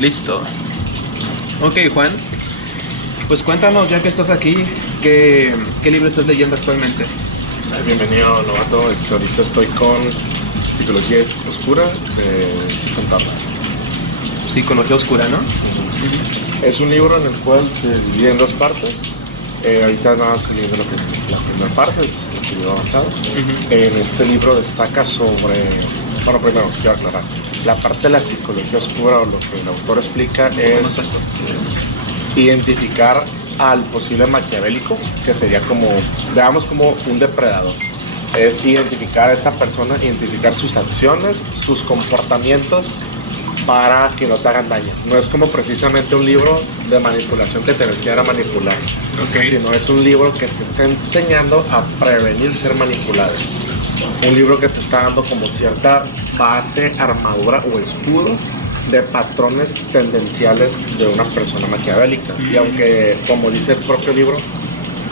Listo. Ok, Juan. Pues cuéntanos, ya que estás aquí, ¿qué libro estás leyendo actualmente? Bienvenido, novato. Ahorita estoy con Psicología Oscura de Stephen Taffer. Psicología Oscura, ¿no? Es un libro en el cual se divide en dos partes. Ahorita nada más estoy leyendo la primera parte, es el periodo avanzado. En este libro destaca sobre, bueno, primero quiero aclarar, la parte de la psicología oscura, o lo que el autor explica es identificar al posible maquiavélico, que sería como, digamos, como un depredador. Es identificar a esta persona, identificar sus acciones, sus comportamientos, para que no te hagan daño. No es como precisamente un libro de manipulación que te quiera manipular, sino es un libro que te está enseñando a prevenir ser manipulado. Un libro que te está dando como cierta base, armadura o escudo de patrones tendenciales de una persona maquiavélica. Y aunque, como dice el propio libro,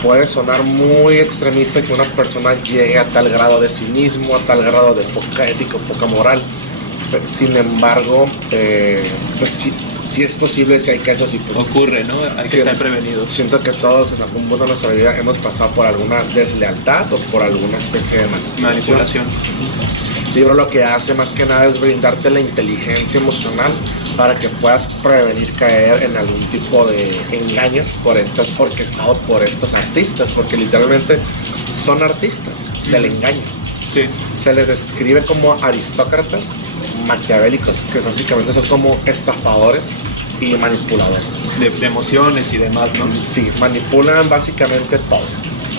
puede sonar muy extremista que una persona llegue a tal grado de cinismo, a tal grado de poca ética, poca moral. Sin embargo, pues sí es posible, si hay casos y pues ocurre, ¿no? Hay que estar prevenido. Siento que todos en algún punto de nuestra vida hemos pasado por alguna deslealtad o por alguna especie de manipulación. El libro lo que hace más que nada es brindarte la inteligencia emocional para que puedas prevenir caer en algún tipo de engaño orquestado por estos artistas, porque literalmente son artistas del engaño. Sí. Se les describe como aristócratas maquiavélicos, que básicamente son como estafadores y manipuladores de emociones y demás, ¿no? Sí, manipulan básicamente todo.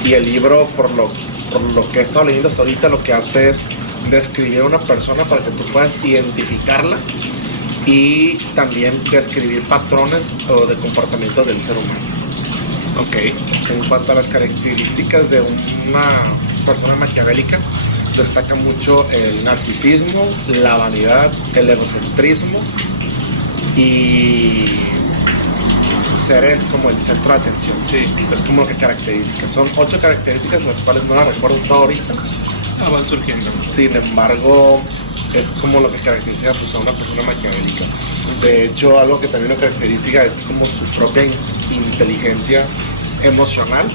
Y el libro, por lo que he estado leyendo hasta ahorita, lo que hace es describir a una persona para que tú puedas identificarla y también describir patrones o de comportamiento del ser humano. Ok. En cuanto a las características de una persona maquiavélica, destaca mucho el narcisismo, la vanidad, el egocentrismo y ser como el centro de atención. Sí. Es como lo que caracteriza. Son 8 características, las cuales no las recuerdo todo ahorita. Van surgiendo. Sin embargo, es como lo que caracteriza pues, a una persona maquiavélica. De hecho, algo que también lo caracteriza es como su propia inteligencia emocional,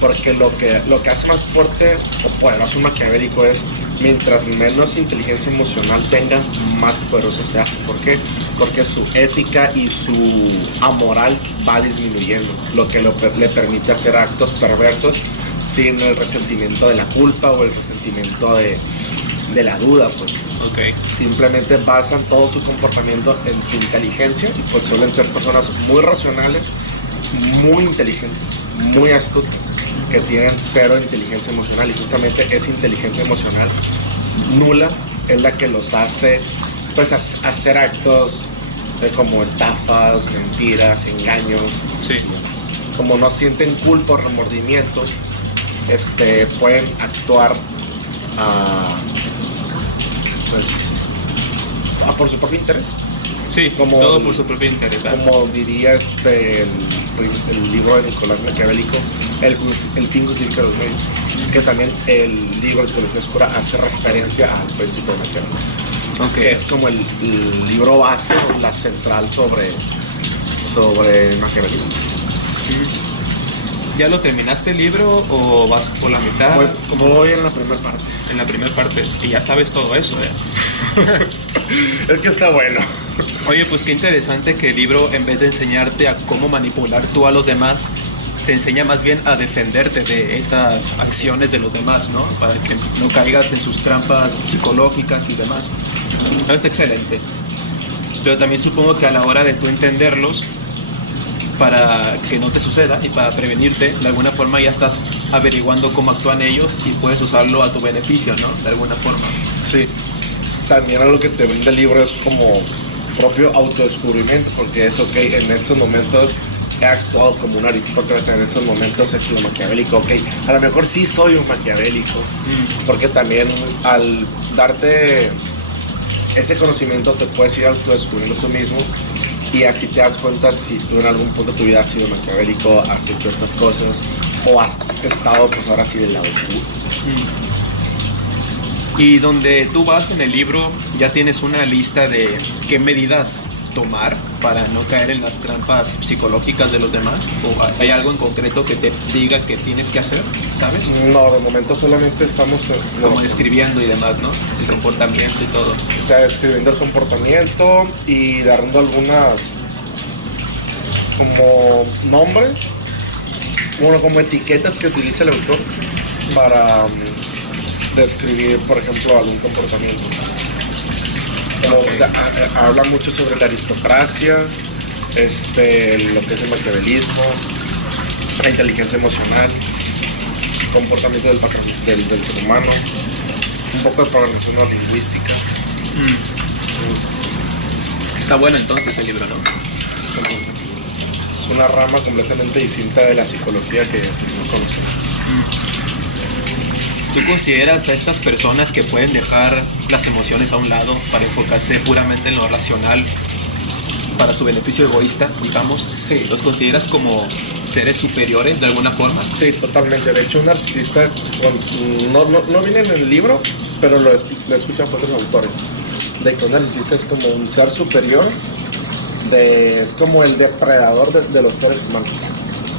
porque lo que hace más fuerte o poderoso un maquiavélico es mientras menos inteligencia emocional tenga, más poderoso se hace. ¿Por qué? Porque su ética y su amoral va disminuyendo, lo que le permite hacer actos perversos sin el resentimiento de la culpa o el resentimiento de la duda, pues. Okay. Simplemente basan todo su comportamiento en su inteligencia y pues suelen ser personas muy racionales, muy inteligentes, muy astutas, que tienen cero inteligencia emocional, y justamente esa inteligencia emocional nula es la que los hace pues hacer actos como estafas, mentiras, engaños. Sí. Como no sienten culpa o remordimientos, pueden actuar por su propio interés. Sí, todo por su propio interés. Como diría el libro de Nicolás Maquiavélico, el fin justifica los medios, que también el libro de Psicología Oscura hace referencia al principio de Maquiavélico. Okay. Que es como el libro base o la central sobre Maquiavélico. ¿Ya lo terminaste el libro o vas por la mitad? Como voy en la primera parte. En la primera parte. Y ya sabes todo eso, Es que está bueno. Oye, pues qué interesante que el libro, en vez de enseñarte a cómo manipular tú a los demás, te enseña más bien a defenderte de esas acciones de los demás, ¿no? Para que no caigas en sus trampas psicológicas y demás. No, está excelente. Pero también supongo que a la hora de tú entenderlos, para que no te suceda y para prevenirte, de alguna forma ya estás averiguando cómo actúan ellos y puedes usarlo a tu beneficio, ¿no? De alguna forma. Sí. También algo que te vende el libro es como propio autodescubrimiento, porque es ok, en estos momentos he actuado como un aristócrata, en estos momentos he sido maquiavélico, ok, a lo mejor sí soy un maquiavélico, porque también al darte ese conocimiento te puedes ir autodescubriendo tú mismo y así te das cuenta si tú en algún punto de tu vida has sido maquiavélico, has hecho estas cosas o has estado pues ahora sí del lado oscuro. Y donde tú vas en el libro ya tienes una lista de qué medidas tomar para no caer en las trampas psicológicas de los demás? ¿O hay algo en concreto que te digas que tienes que hacer, sabes? No, de momento solamente estamos Como describiendo y demás, ¿no? El comportamiento y todo. o sea, describiendo el comportamiento y dando algunas como nombres, bueno, como etiquetas que utiliza el autor para describir, por ejemplo, algún comportamiento. Como habla mucho sobre la aristocracia, lo que es el maquiavelismo, la inteligencia emocional, comportamiento del ser humano, un poco de programación neurolingüística. Está bueno entonces el libro, ¿no? Es una rama completamente distinta de la psicología que no conocemos. ¿Tú consideras a estas personas que pueden dejar las emociones a un lado para enfocarse puramente en lo racional para su beneficio egoísta, digamos? Sí. ¿Los consideras como seres superiores de alguna forma? Sí, totalmente. De hecho, un narcisista no viene en el libro, pero lo escuchan por otros autores. De que un narcisista es como un ser superior, es como el depredador de los seres humanos.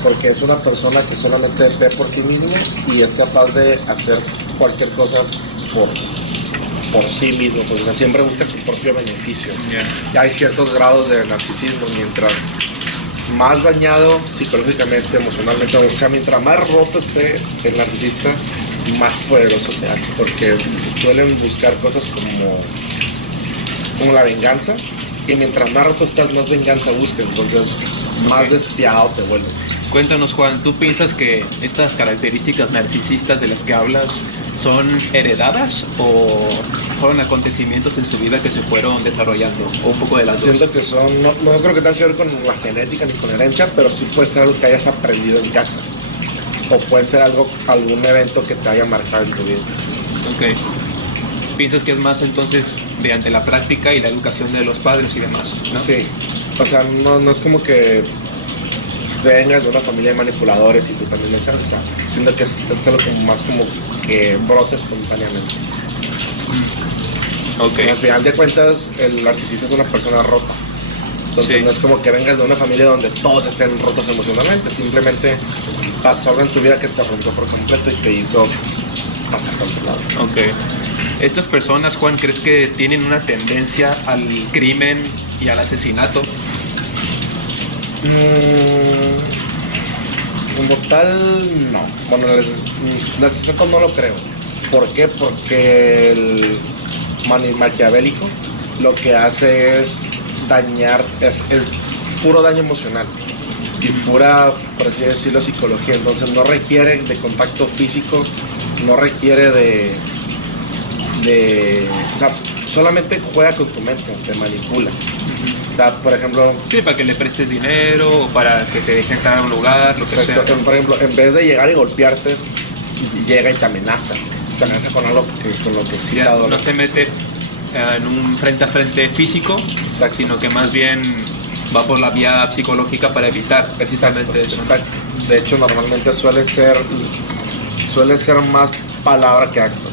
Porque es una persona que solamente ve por sí mismo y es capaz de hacer cualquier cosa por sí mismo, pues, o sea, siempre busca su propio beneficio. Y hay ciertos grados de narcisismo, mientras más dañado psicológicamente, emocionalmente, o sea, mientras más roto esté el narcisista, más poderoso se hace, porque suelen buscar cosas como la venganza, y mientras más roto estás, más venganza busca, entonces más despiadado te vuelves. Cuéntanos, Juan, ¿tú piensas que estas características narcisistas de las que hablas son heredadas o fueron acontecimientos en su vida que se fueron desarrollando? O un poco de las dos. Siento que no creo que tenga que ver con la genética ni con herencia, pero sí puede ser algo que hayas aprendido en casa. O puede ser algún evento que te haya marcado en tu vida. Ok. ¿Piensas que es más entonces mediante la práctica y la educación de los padres y demás, ¿no? Sí. O sea, no es como que vengas de una familia de manipuladores y tú también lo sabes. O sea, siento que es algo como más como que brote espontáneamente. Ok. Al final de cuentas, el narcisista es una persona rota. Entonces Sí. no es como que vengas de una familia donde todos estén rotos emocionalmente. Simplemente pasó algo en tu vida que te rompió por completo y te hizo pasar por otro lado. Ok. Estas personas, Juan, ¿crees que tienen una tendencia al crimen y al asesinato? Como tal, no. Bueno, el asesinato no lo creo. ¿Por qué? Porque el maquiavélico lo que hace es dañar, es puro daño emocional y pura, por así decirlo, psicología. Entonces no requiere de contacto físico, no requiere o sea, solamente juega con tu mente, te manipula. O sea, por ejemplo... Sí, para que le prestes dinero o para que te dejen entrar a un lugar, lo que sea. Por ejemplo, en vez de llegar y golpearte, llega y te amenaza. Te amenaza con algo con lo que sí te Ya, adora. no se mete en un frente a frente físico, Exacto. sino que más bien va por la vía psicológica para evitar precisamente eso. Exacto. De hecho, normalmente suele ser más palabra que acto.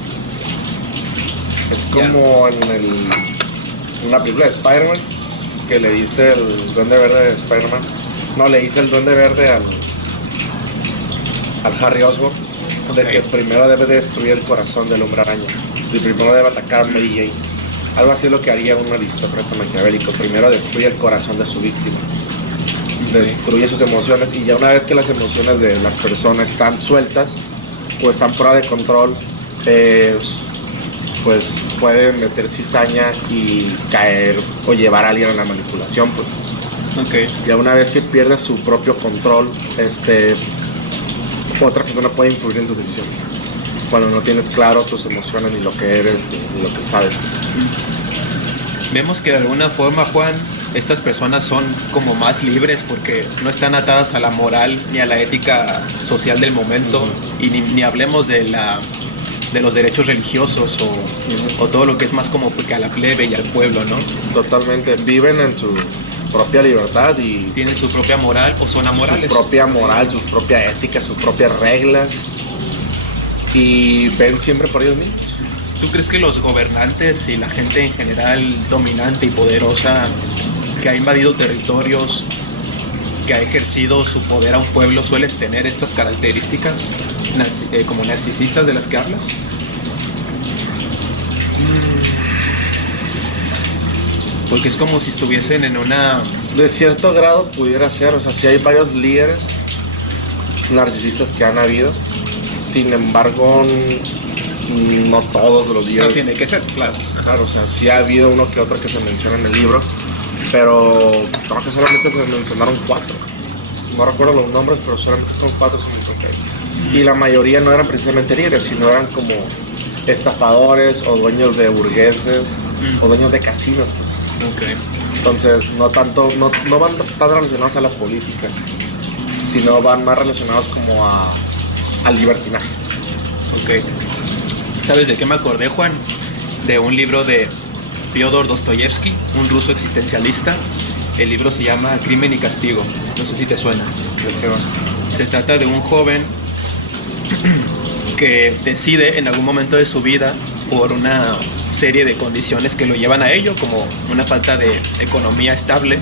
Es como en una película de Spider-Man que le dice el Duende Verde de Spider-Man. No, le dice el Duende Verde al Harry Osborn de que primero debe destruir el corazón del Hombre Araña y primero debe atacar a Mary Jane. Algo así es lo que haría un aristócrata maquiavélico. Primero destruye el corazón de su víctima, destruye sus emociones, y ya una vez que las emociones de la persona están sueltas o están fuera de control, pues puede meter cizaña y caer o llevar a alguien a la manipulación, pues. Ok. Ya una vez que pierdas su propio control, otra persona puede influir en tus decisiones cuando no tienes claro tus emociones, ni lo que eres, ni lo que sabes. Vemos que de alguna forma, Juan, estas personas son como más libres porque no están atadas a la moral ni a la ética social del momento, y ni hablemos de los derechos religiosos o todo lo que es más como porque a la plebe y al pueblo, ¿no? Totalmente, viven en su propia libertad y Tienen su propia moral o son amorales. su propia moral, su propia ética, sus propias reglas, y ven siempre por ellos mismos. ¿Tú crees que los gobernantes y la gente en general dominante y poderosa que ha invadido territorios, que ha ejercido su poder a un pueblo, suelen tener estas características como narcisistas de las que hablas? Porque es como si estuviesen en una... De cierto grado pudiera ser, o sea, sí hay varios líderes narcisistas que han habido, sin embargo, no todos los líderes. No tiene que ser, claro. Claro, o sea, sí ha habido uno que otro que se menciona en el libro, pero creo que solamente se mencionaron 4. No recuerdo los nombres, pero solamente son 4. Y la mayoría no eran precisamente líderes, sino eran como estafadores o dueños de burgueses o dueños de casinos, pues. Okay. Entonces, no van tan relacionados a la política, sino van más relacionados como al libertinaje. Ok. ¿Sabes de qué me acordé, Juan? De un libro de Fyodor Dostoyevsky, un ruso existencialista. El libro se llama Crimen y Castigo. No sé si te suena. ¿De qué va? Se trata de un joven que decide en algún momento de su vida, por una serie de condiciones que lo llevan a ello, como una falta de economía estable,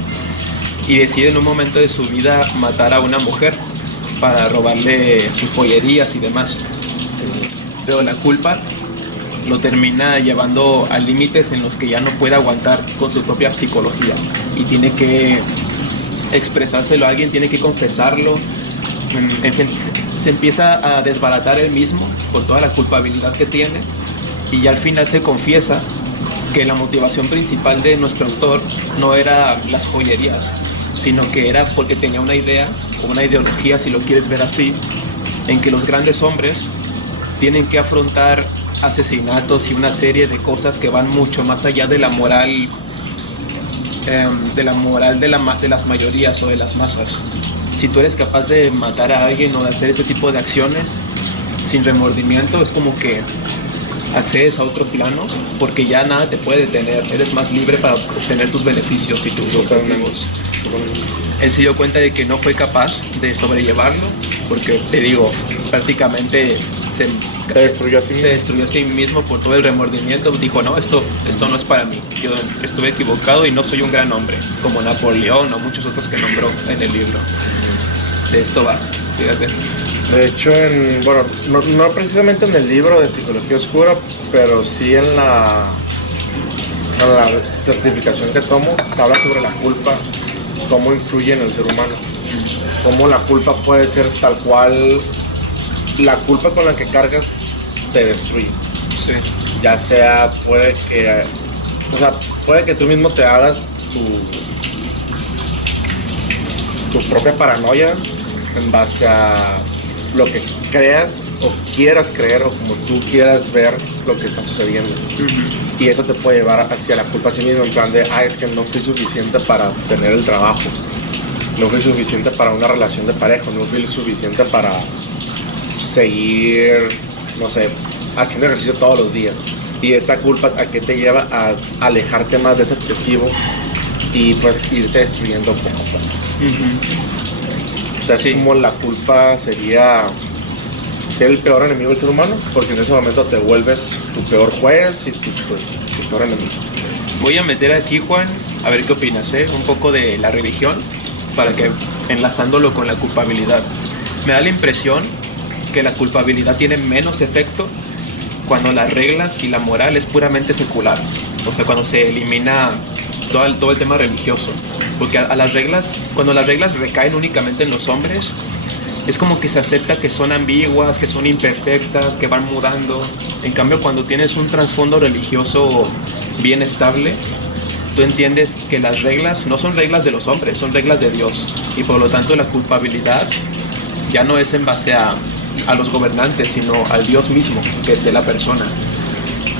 y decide en un momento de su vida matar a una mujer para robarle sus joyerías y demás. Pero la culpa lo termina llevando a límites en los que ya no puede aguantar con su propia psicología y tiene que expresárselo a alguien, tiene que confesarlo. En fin, se empieza a desbaratar él mismo por toda la culpabilidad que tiene, y ya al final se confiesa que la motivación principal de nuestro autor no era las joyerías, sino que era porque tenía una idea o una ideología, si lo quieres ver así, en que los grandes hombres tienen que afrontar asesinatos y una serie de cosas que van mucho más allá de la moral, de las mayorías o de las masas. Si tú eres capaz de matar a alguien o de hacer ese tipo de acciones sin remordimiento, es como que accedes a otro plano, porque ya nada te puede detener, eres más libre para obtener tus beneficios y tus objetivos. Él se dio cuenta de que no fue capaz de sobrellevarlo, porque te digo, prácticamente se destruyó a sí mismo por todo el remordimiento. Dijo, no, esto no es para mí, yo estuve equivocado y no soy un gran hombre, como Napoleón o muchos otros que nombró en el libro. De esto va, fíjate. De hecho, no precisamente en el libro de Psicología Oscura, pero sí en la certificación que tomo, se habla sobre la culpa, cómo influye en el ser humano, cómo la culpa puede ser tal cual, la culpa con la que cargas te destruye. Sí. Ya sea, puede que tú mismo te hagas tu propia paranoia en base a lo que creas o quieras creer o como tú quieras ver lo que está sucediendo. Y eso te puede llevar hacia la culpa a sí mismo, en plan de, es que no fui suficiente para tener el trabajo, no fui suficiente para una relación de pareja, no fui suficiente para seguir, no sé, haciendo ejercicio todos los días. Y esa culpa, ¿a qué te lleva? A alejarte más de ese objetivo y pues irte destruyendo poco a poco. O sea, sí. Es como la culpa sería ser el peor enemigo del ser humano, porque en ese momento te vuelves tu peor juez y tu peor enemigo. Voy a meter aquí, Juan, a ver qué opinas, un poco de la religión, para que enlazándolo con la culpabilidad. Me da la impresión que la culpabilidad tiene menos efecto cuando las reglas y la moral es puramente secular, o sea, cuando se elimina todo el tema religioso, porque a las reglas, cuando las reglas recaen únicamente en los hombres, es como que se acepta que son ambiguas, que son imperfectas, que van mudando. En cambio, cuando tienes un trasfondo religioso bien estable, tú entiendes que las reglas no son reglas de los hombres, son reglas de Dios, y por lo tanto la culpabilidad ya no es en base a los gobernantes, sino al Dios mismo de la persona.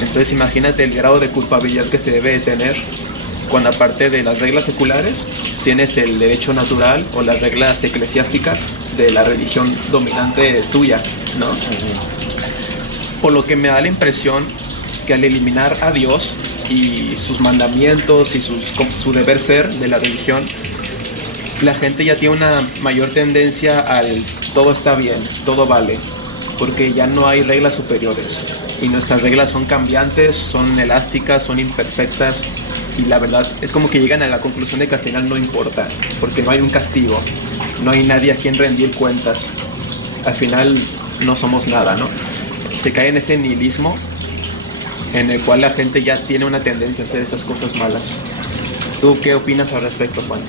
Entonces imagínate el grado de culpabilidad que se debe de tener cuando, aparte de las reglas seculares, tienes el derecho natural o las reglas eclesiásticas de la religión dominante tuya, ¿no? Por lo que me da la impresión que al eliminar a Dios y sus mandamientos y su deber ser de la religión, la gente ya tiene una mayor tendencia al todo está bien, todo vale, porque ya no hay reglas superiores y nuestras reglas son cambiantes, son elásticas, son imperfectas, y la verdad es como que llegan a la conclusión de que al final no importa, porque no hay un castigo, no hay nadie a quien rendir cuentas, al final no somos nada, ¿no? Se cae en ese nihilismo en el cual la gente ya tiene una tendencia a hacer esas cosas malas. ¿Tú qué opinas al respecto, Juan?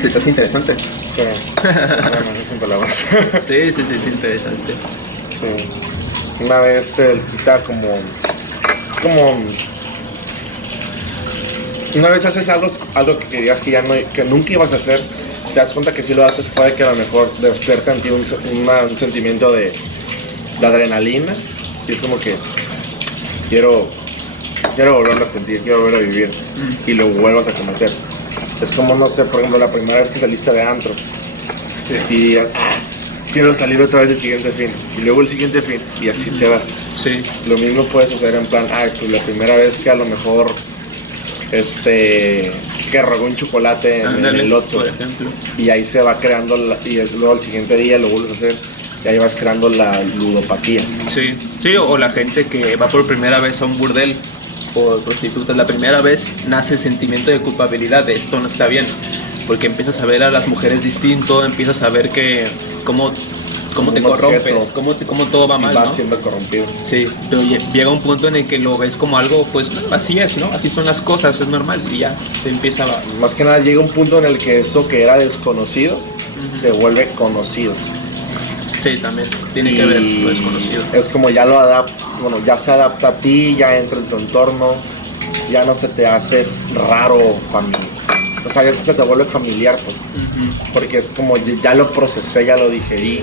Sí, estás interesante. Sí. Bueno, sin palabras. Sí, es interesante. Sí. Una vez está como una vez haces algo que querías que ya no, que nunca ibas a hacer, te das cuenta que si lo haces puede que a lo mejor despierta en ti un sentimiento de adrenalina, y es como que quiero volverlo a sentir, quiero volver a vivir, y lo vuelvas a cometer. Es como, no sé, por ejemplo, la primera vez que saliste de antro, y quiero salir otra vez el siguiente fin, y luego el siguiente fin, y así te vas. Sí. Lo mismo puede suceder en plan, pues la primera vez que a lo mejor que robó un chocolate en el Oxxo, por ejemplo, y ahí se va creando y luego al siguiente día lo vuelves a hacer, y ahí vas creando la ludopatía. Sí, o la gente que va por primera vez a un burdel o prostitutas, la primera vez nace el sentimiento de culpabilidad de esto no está bien, porque empiezas a ver a las mujeres distinto, empiezas a ver que cómo te corrompes, cómo todo va mal, vas ¿no? siendo corrompido. Sí, pero llega un punto en el que lo ves como algo, pues así es, ¿no? Así son las cosas, es normal, y ya te empieza a... Más que nada llega un punto en el que eso que era desconocido se vuelve conocido. Sí, también tiene que ver lo desconocido. Es como ya ya se adapta a ti, ya entra en tu entorno, ya no se te hace raro, o sea, ya se te vuelve familiar, pues. Porque es como ya lo procesé, ya lo digerí,